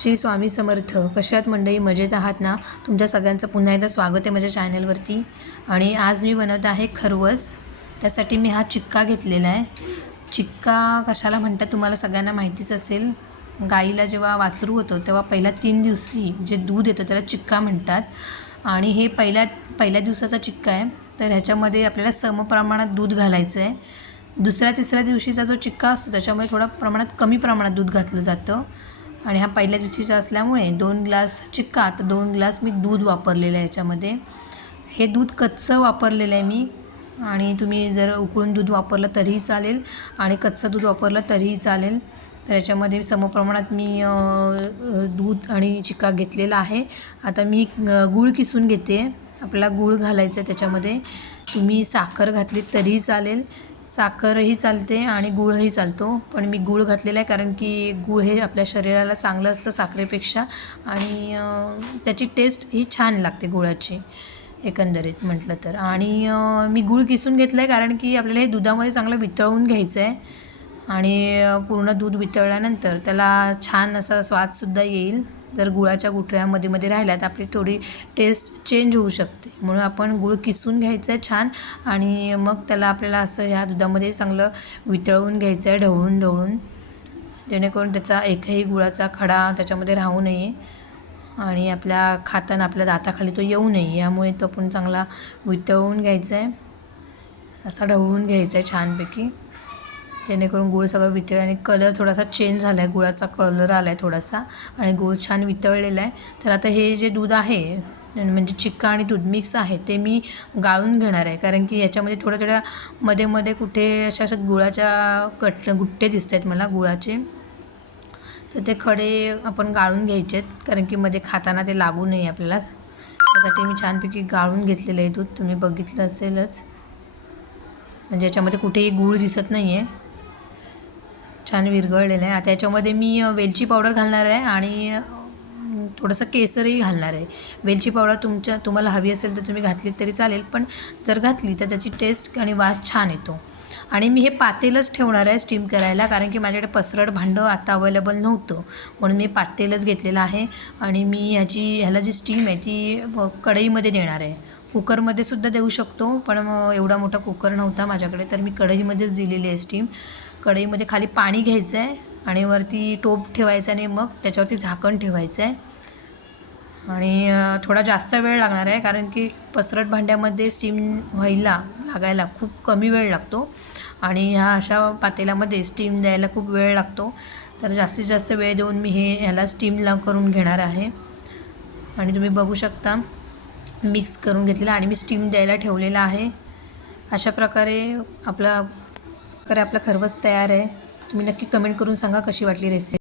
श्री स्वामी समर्थ. कशात मंडळी मजेत आहात ना? तुमच्या सगळ्यांचं पुन्हा एकदा स्वागत आहे माझ्या चॅनलवरती आणि आज मी बनवत आहे खरवस. त्यासाठी मी हा चिक्का घेतलेला आहे. चिक्का कशाला म्हणतात तुम्हाला सगळ्यांना माहितीच असेल. गाईला जेव्हा वासरू होतं तेव्हा पहिल्या तीन दिवशी जे दूध येतं त्याला चिक्का म्हणतात. आणि हे पहिल्या पहिल्या दिवसाचा चिक्का आहे. तर ह्याच्यामध्ये आपल्याला समप्रमाणात दूध घालायचं आहे. दुसऱ्या तिसऱ्या दिवशीचा जो चिक्का असतो त्याच्यामध्ये थोडा प्रमाणात कमी प्रमाणात दूध घातलं जातं. आणि हा पहिल्या दिवशीचा असल्यामुळे दोन ग्लास चिक्का तर दोन ग्लास मी दूध वापरलेलं आहे याच्यामध्ये. हे दूध कच्चं वापरलेलं आहे मी आणि तुम्ही जर उकळून दूध वापरलं तरीही चालेल आणि कच्चं दूध वापरलं तरीही चालेल. तर याच्यामध्ये समप्रमाणात मी दूध आणि चिक्का घेतलेला आहे. आता मी गूळ किसून घेते. आपल्याला गूळ घालायचं आहे त्याच्यामध्ये. तुम्ही साखर घातली तरीही चालेल. साखरही चालते आणि गूळही चालतो. पण मी गूळ घातलेला आहे कारण की गूळ हे आपल्या शरीराला चांगलं असतं साखरेपेक्षा. आणि त्याची टेस्ट ही छान लागते गुळाची एकंदरीत म्हटलं तर. आणि मी गूळ किसून घेतलं आहे कारण की आपल्याला हे दुधामध्ये चांगलं वितळवून घ्यायचं आहे आणि पूर्ण दूध वितळल्यानंतर त्याला छान असा स्वादसुद्धा येईल. जर गुळाच्या गुठळ्यामध्ये मध्ये राहिल्या तर आपली थोडी टेस्ट चेंज होऊ शकते. म्हणून आपण गूळ किसून घ्यायचं आहे छान आणि मग त्याला आपल्याला असं ह्या दुधामध्ये चांगलं वितळवून घ्यायचं आहे ढवळून ढवळून. जेणेकरून त्याचा एकही गुळाचा खडा त्याच्यामध्ये राहू नये आणि आपल्या खाताना आपल्या दाताखाली तो येऊ नये. यामुळे तो आपण चांगला वितळवून घ्यायचा आहे. असा ढवळून घ्यायचा आहे छानपैकी. जेणेकरून गूळ सगळं वितळ आणि कलर थोडासा चेंज झाला आहे गुळाचा कलर आला आहे थोडासा आणि गूळ छान वितळलेला आहे. तर आता हे जे दूध आहे म्हणजे चिक्का आणि दूध मिक्स आहे ते मी गाळून घेणार आहे. कारण की याच्यामध्ये थोड्या थोड्या मध्ये मध्ये कुठे अशा अशा गुळाच्या कट गुट्टे दिसत आहेत मला गुळाचे. तर ते खडे आपण गाळून घ्यायचे आहेत कारण की मध्ये खाताना ते लागू नये आपल्याला. त्यासाठी मी छानपैकी गाळून घेतलेलं आहे दूध. तुम्ही बघितलं असेलच. म्हणजे याच्यामध्ये कुठेही गूळ दिसत नाही आहे छान विरघळलेलं आहे. आता याच्यामध्ये मी वेलची पावडर घालणार आहे आणि थोडंसं केसरही घालणार आहे. वेलची पावडर तुमच्या तुम्हाला हवी असेल तर तुम्ही घातली तरी चालेल पण जर घातली तर त्याची टेस्ट आणि वास छान येतो. आणि मी हे पातेलच ठेवणार आहे स्टीम करायला कारण की माझ्याकडे पसरट भांडं आता अवेलेबल नव्हतं. म्हणून मी पातेलच घेतलेलं आहे आणि मी ह्याची ह्याला जी स्टीम आहे ती कढईमध्ये देणार आहे. कुकरमध्ये सुद्धा देऊ शकतो पण एवढा मोठा कुकर नव्हता माझ्याकडे तर मी कढईमध्येच दिलेली आहे स्टीम. कढईमध्ये खाली पाणी घ्यायचं आहे आणि वरती टोप ठेवायचा आणि मग त्याच्यावरती झाकण ठेवायचं आहे आणि थोडा जास्त वेळ लागणार आहे कारण की पसरट भांड्यामध्ये स्टीम व्हायला लागायला खूप कमी वेळ लागतो. आणि ह्या अशा पातेल्यामध्ये स्टीम द्यायला खूप वेळ लागतो. तर जास्तीत जास्त वेळ देऊन मी हे ह्याला स्टीमला करून घेणार आहे. आणि तुम्ही बघू शकता मिक्स करून घेतलेला आणि मी स्टीम द्यायला ठेवलेला आहे. अशा प्रकारे आपला तर आपलं खरवस तयार आहे. तुम्ही नक्की कमेंट करून सांगा कशी वाटली रेसिपी